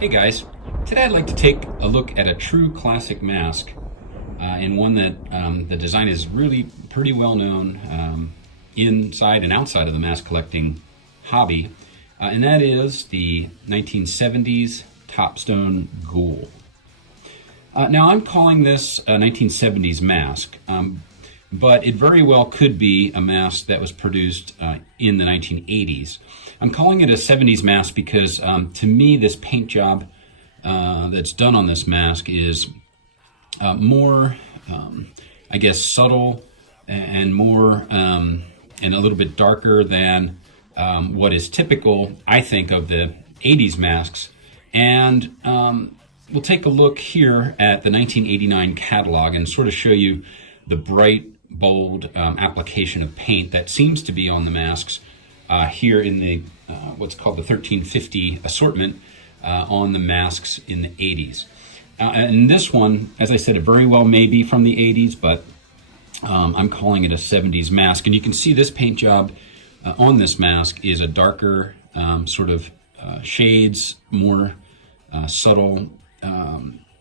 Hey guys, today I'd like to take a look at a true classic mask, and one that the design is really pretty well known inside and outside of the mask collecting hobby, and that is the 1970s Topstone Ghoul. Now I'm calling this a 1970s mask, but it very well could be a mask that was produced in the 1980s. I'm calling it a 70s mask because to me this paint job that's done on this mask is more, I guess, subtle and more and a little bit darker than what is typical, I think, of the 80s masks. And we'll take a look here at the 1989 catalog and sort of show you the bright, bold application of paint that seems to be on the masks here in the what's called the 1350 assortment on the masks in the 80s. And this one, as I said, it very well may be from the 80s, but I'm calling it a 70s mask. And you can see this paint job on this mask is a darker sort of shades, more subtle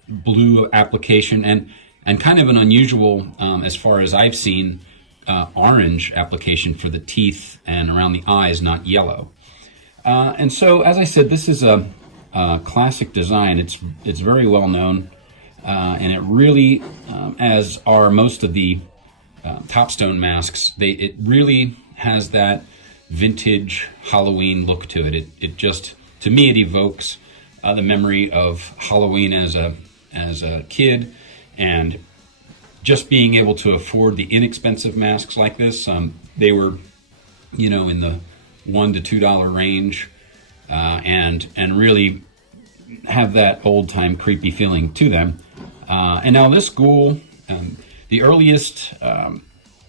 blue application, and kind of an unusual, as far as I've seen, orange application for the teeth and around the eyes, not yellow. And so, as I said, this is a classic design. It's very well known, and it really, as are most of the Topstone masks, it really has that vintage Halloween look to it. It just, to me, it evokes the memory of Halloween as a kid, and just being able to afford the inexpensive masks like this. They were, in the $1 to $2 range, and really have that old time creepy feeling to them. And now this Ghoul, the earliest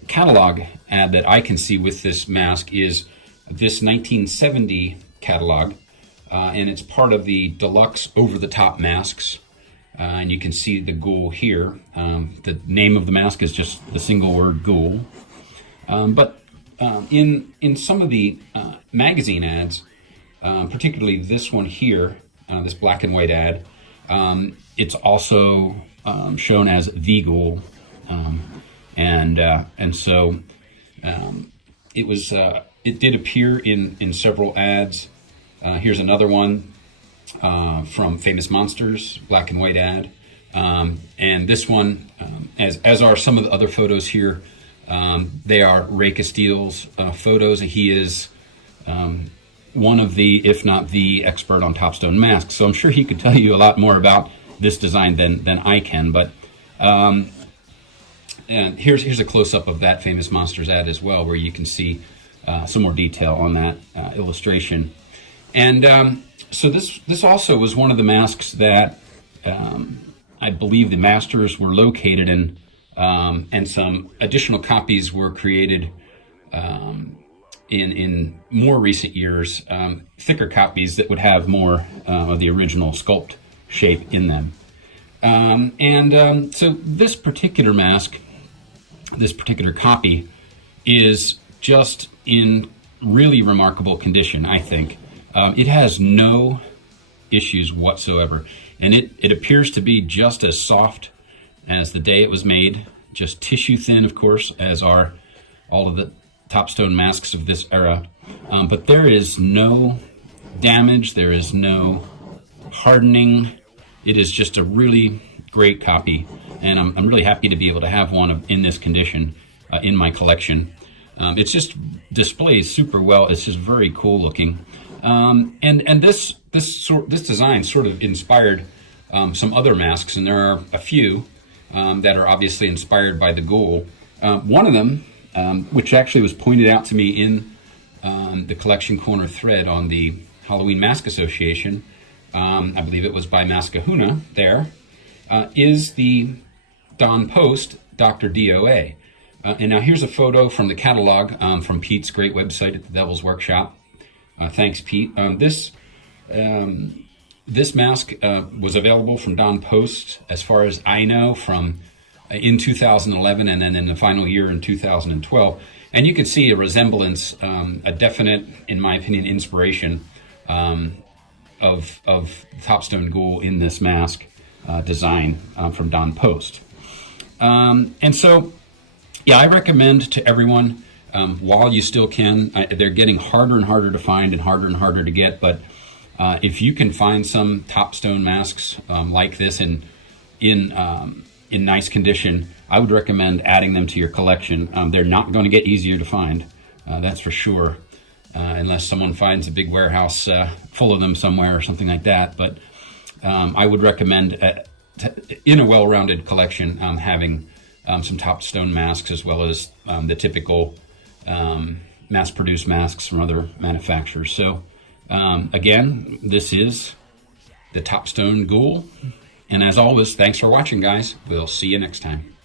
catalog ad that I can see with this mask is this 1970 catalog, and it's part of the deluxe over-the-top masks. And you can see the Ghoul here. The name of the mask is just the single word Ghoul. But in some of the magazine ads, particularly this one here, this black and white ad, it's also shown as the Ghoul, and so it did appear in several ads. Here's another one from Famous Monsters, black and white ad, and this one, as are some of the other photos here. They are Ray Castillo's photos. He is one of the, if not the, expert on Topstone masks, so I'm sure he could tell you a lot more about this design than I can. But and here's a close-up of that Famous Monsters ad as well, where you can see some more detail on that illustration. And so this also was one of the masks that I believe the masters were located in, and some additional copies were created in more recent years, thicker copies that would have more of the original sculpt shape in them. So this particular mask, this particular copy, is just in really remarkable condition, I think. It has no issues whatsoever, and it appears to be just as soft as the day it was made, just tissue thin, of course, as are all of the Topstone masks of this era. But there is no damage, there is no hardening. It is just a really great copy, and I'm really happy to be able to have one in this condition in my collection. It's just displays super well. It's just very cool looking. And this design sort of inspired some other masks, and there are a few that are obviously inspired by the Ghoul. One of them, which actually was pointed out to me in the Collection Corner thread on the Halloween Mask Association, I believe it was by Maskahuna there, is the Don Post Dr. DOA. And now here's a photo from the catalog from Pete's great website at the Devil's Workshop. Thanks, Pete. This mask was available from Don Post, as far as I know, from in 2011, and then in the final year in 2012. And you can see a resemblance, a definite, in my opinion, inspiration of Topstone Ghoul in this mask design from Don Post. And so, yeah, I recommend to everyone, while you still can, they're getting harder and harder to find and harder to get, but if you can find some Topstone masks like this in nice condition, I would recommend adding them to your collection. They're not going to get easier to find, that's for sure, unless someone finds a big warehouse full of them somewhere or something like that. But I would recommend, in a well-rounded collection, having some Topstone masks, as well as the typical mass-produced masks from other manufacturers. So again, this is the Topstone Ghoul. And as always, thanks for watching, guys. We'll see you next time.